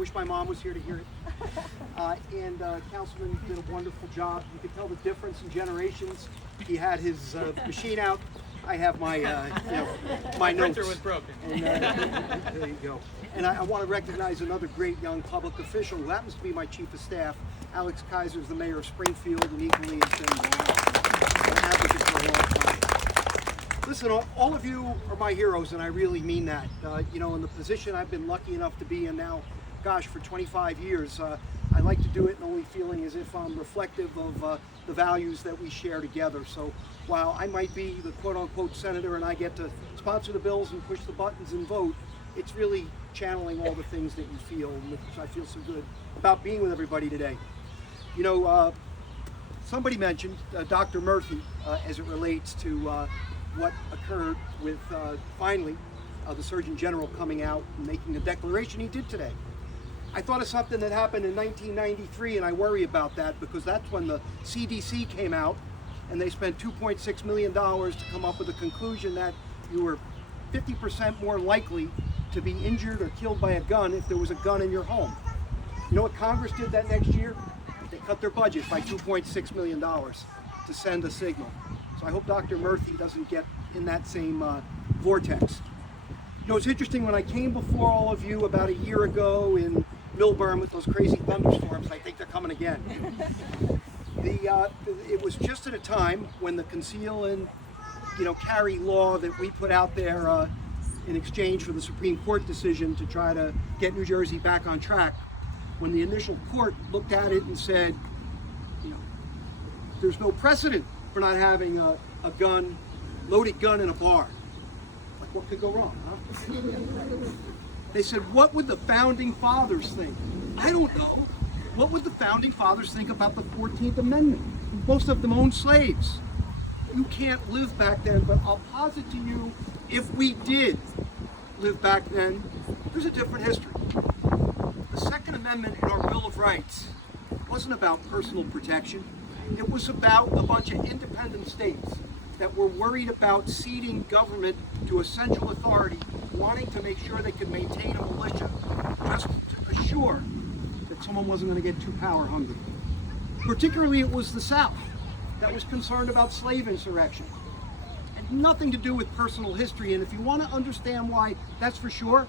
wish my mom was here to hear it. Councilman did a wonderful job. You could tell the difference in generations. He had his machine out. I have my, my notes. Printer was broken. And, there you go. And I want to recognize another great young public official who happens to be my chief of staff. Alex Kaiser is the mayor of Springfield, and equally has been an advocate for a long time. Listen, all of you are my heroes, and I really mean that. In the position I've been lucky enough to be in now, gosh, for 25 years, I like to do it and only feeling as if I'm reflective of the values that we share together. So while I might be the quote-unquote senator and I get to sponsor the bills and push the buttons and vote, it's really channeling all the things that you feel, and which I feel so good about being with everybody today. Somebody mentioned Dr. Murphy as it relates to what occurred with finally the Surgeon General coming out and making the declaration he did today. I thought of something that happened in 1993, and I worry about that because that's when the CDC came out and they spent $2.6 million to come up with a conclusion that you were 50% more likely to be injured or killed by a gun if there was a gun in your home. You know what Congress did that next year? They cut their budget by $2.6 million to send a signal. So I hope Dr. Murphy doesn't get in that same vortex. It's interesting, when I came before all of you about a year ago in Milburn with those crazy thunderstorms, I think they're coming again. It was just at a time when the conceal and carry law that we put out there in exchange for the Supreme Court decision to try to get New Jersey back on track, when the initial court looked at it and said, there's no precedent for not having a loaded gun in a bar. Like, what could go wrong, huh? They said, what would the Founding Fathers think? I don't know. What would the Founding Fathers think about the 14th Amendment? Most of them owned slaves. You can't live back then, but I'll posit to you, if we did live back then, there's a different history. The Second Amendment in our Bill of Rights wasn't about personal protection. It was about a bunch of independent states that were worried about ceding government to a central authority, wanting to make sure they could maintain a militia, just to assure that someone wasn't going to get too power hungry. Particularly, it was the South that was concerned about slave insurrection. And nothing to do with personal history. And if you want to understand why, that's for sure.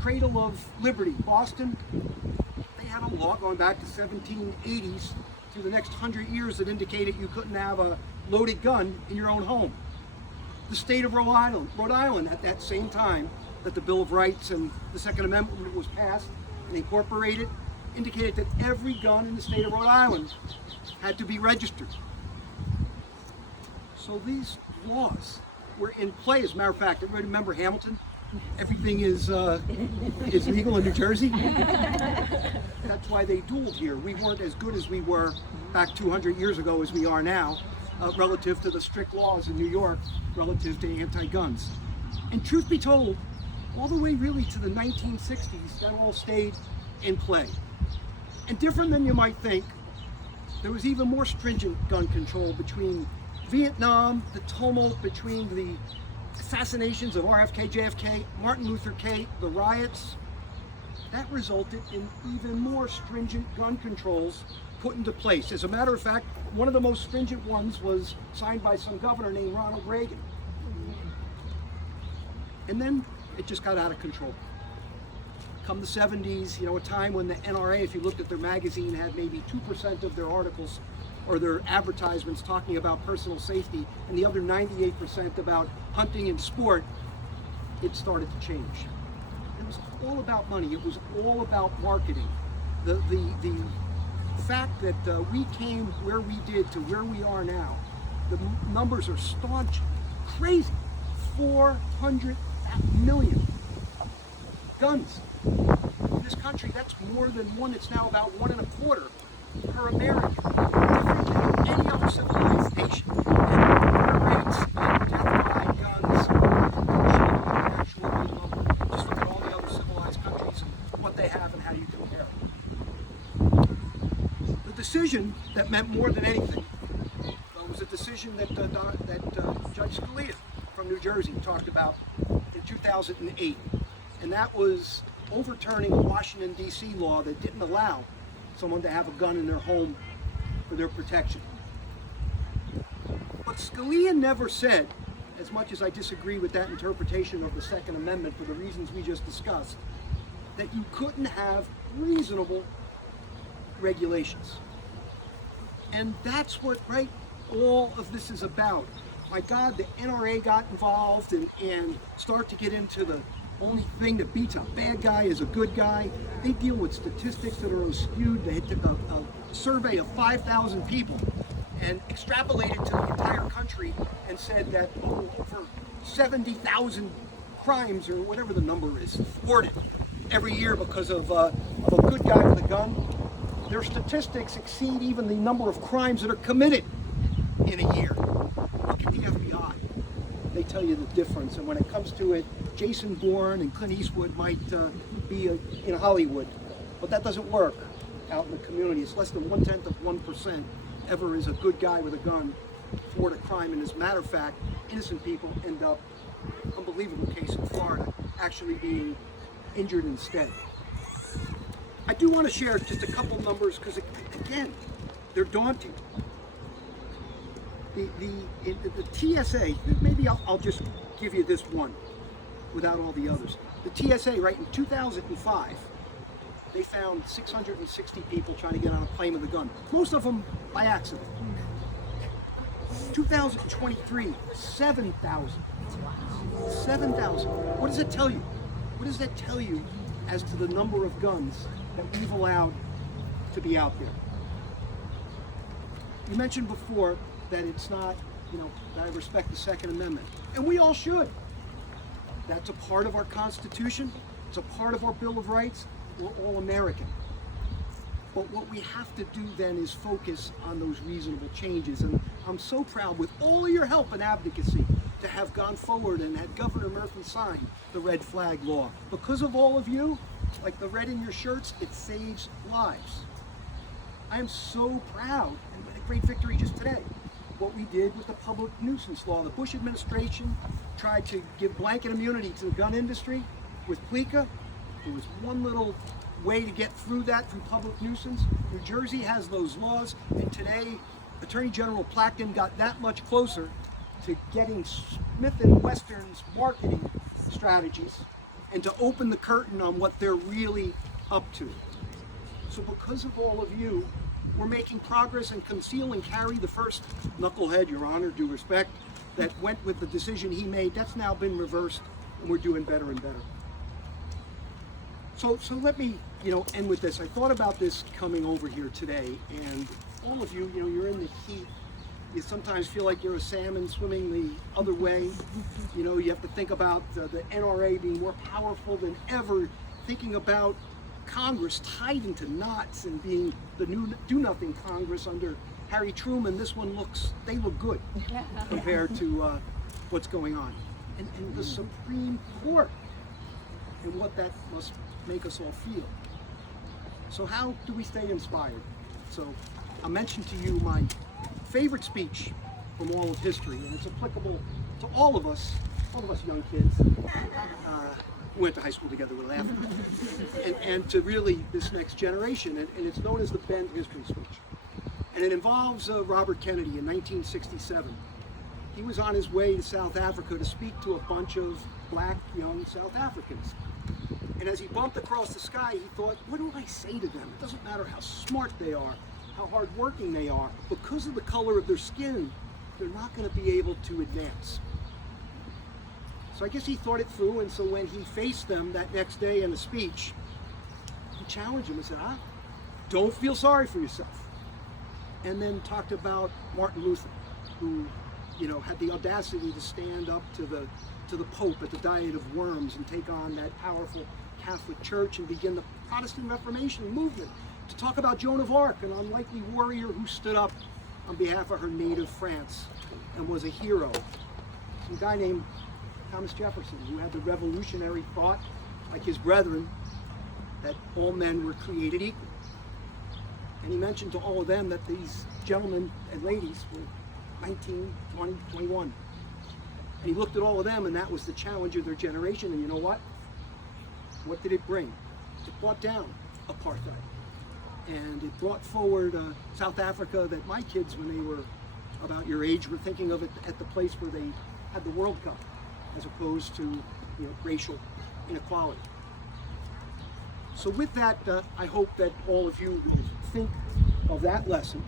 Cradle of Liberty, Boston, they had a law going back to 1780s through the next 100 years that indicated you couldn't have a loaded gun in your own home. The state of Rhode Island at that same time that the Bill of Rights and the Second Amendment was passed and incorporated, indicated that every gun in the state of Rhode Island had to be registered. So these laws were in play. As a matter of fact, everybody remember Hamilton? Everything is legal in New Jersey. That's why they dueled here. We weren't as good as we were back 200 years ago as we are now, relative to the strict laws in New York, relative to anti-guns. And truth be told, all the way really to the 1960s, that all stayed in play. And different than you might think, there was even more stringent gun control between Vietnam, the tumult between the assassinations of RFK, JFK, Martin Luther King, the riots. That resulted in even more stringent gun controls put into place. As a matter of fact, one of the most stringent ones was signed by some governor named Ronald Reagan. And then it just got out of control. Come the 70s, a time when the NRA, if you looked at their magazine, had maybe 2% of their articles or their advertisements talking about personal safety, and the other 98% about hunting and sport, it started to change. It was all about money. It was all about marketing. The fact that we came where we did to where we are now, the numbers are staunch, crazy. 400 million guns in this country. That's more than one. It's now about 1.25 per American. Different than any other civilized nation. And murder rates and death by guns actually low. Just look at all the other civilized countries and what they have and how you compare. The decision that meant more than anything was a decision that Judge Scalia from New Jersey talked about in 2008. And that was overturning a Washington, D.C. law that didn't allow someone to have a gun in their home for their protection. But Scalia never said, as much as I disagree with that interpretation of the Second Amendment for the reasons we just discussed, that you couldn't have reasonable regulations. And that's what, right, all of this is about. My God, the NRA got involved and start to get into the only thing that beats a bad guy is a good guy. They deal with statistics that are skewed. They took a survey of 5,000 people and extrapolated to the entire country and said that over 70,000 crimes, or whatever the number is, thwarted every year because of a good guy with a gun. Their statistics exceed even the number of crimes that are committed in a year. Look at the FBI. They tell you the difference. And when it comes to it, Jason Bourne and Clint Eastwood might be in Hollywood, but that doesn't work out in the community. It's less than 0.1% ever is a good guy with a gun thwart a crime. And as a matter of fact, innocent people end up, unbelievable case in Florida, actually being injured instead. I do want to share just a couple numbers because, again, they're daunting. The TSA, maybe I'll just give you this one without all the others. The TSA, right, in 2005, they found 660 people trying to get on a plane with a gun, most of them by accident. 2023, 7,000. 7,000. What does it tell you? What does that tell you as to the number of guns that we've allowed to be out there? You mentioned before that it's not, that I respect the Second Amendment. And we all should. That's a part of our Constitution. It's a part of our Bill of Rights. We're all American. But what we have to do then is focus on those reasonable changes. And I'm so proud, with all of your help and advocacy, to have gone forward and had Governor Murphy sign the red flag law. Because of all of you, like the red in your shirts, it saves lives. I am so proud, and a great victory just today, what we did with the public nuisance law. The Bush administration tried to give blanket immunity to the gun industry with PLECA. There was one little way to get through that through public nuisance. New Jersey has those laws, and today Attorney General Plackton got that much closer to getting Smith & Wesson's marketing strategies and to open the curtain on what they're really up to. So because of all of you, we're making progress, and conceal and carry, the first knucklehead, Your Honor, due respect, that went with the decision he made, that's now been reversed, and we're doing better and better. So let me, end with this. I thought about this coming over here today, and all of you, you're in the heat. You sometimes feel like you're a salmon swimming the other way. You have to think about the NRA being more powerful than ever, thinking about Congress tied into knots and being the new do-nothing Congress under Harry Truman. This one they look good compared to what's going on. And the Supreme Court and what that must make us all feel. So how do we stay inspired? So I'll mention to you my favorite speech from all of history, and it's applicable to all of us young kids. We went to high school together, we're laughing. and to really this next generation, and it's known as the Bend History Speech. And it involves Robert Kennedy in 1967. He was on his way to South Africa to speak to a bunch of black young South Africans. And as he bumped across the sky, he thought, what do I say to them? It doesn't matter how smart they are, how hardworking they are. Because of the color of their skin, they're not going to be able to advance. So I guess he thought it through, and so when he faced them that next day in a speech, he challenged them and said, don't feel sorry for yourself. And then talked about Martin Luther, who, had the audacity to stand up to the Pope at the Diet of Worms and take on that powerful Catholic Church and begin the Protestant Reformation movement. To talk about Joan of Arc, an unlikely warrior who stood up on behalf of her native France and was a hero. Some guy named Thomas Jefferson, who had the revolutionary thought, like his brethren, that all men were created equal. And he mentioned to all of them that these gentlemen and ladies were 19, 20, 21. And he looked at all of them, and that was the challenge of their generation. And you know what? what did it bring? It brought down apartheid. And it brought forward South Africa that my kids, when they were about your age, were thinking of it at the place where they had the World Cup, as opposed to racial inequality. So with that, I hope that all of you will think of that lesson.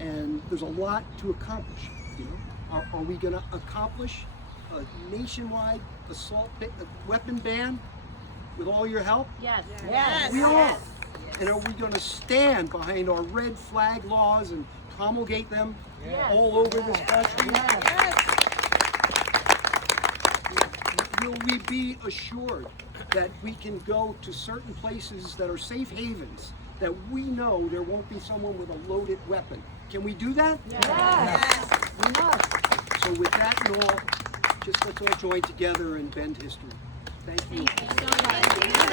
And there's a lot to accomplish. Are we going to accomplish a nationwide assault weapon ban with all your help? Yes. Yes. We are. And are we going to stand behind our red flag laws and promulgate them all over this country? Will we be assured that we can go to certain places that are safe havens, that we know there won't be someone with a loaded weapon? Can we do that? Yes. We must. So with that and all, just let's all join together and bend history. Thank you. Thank you so much.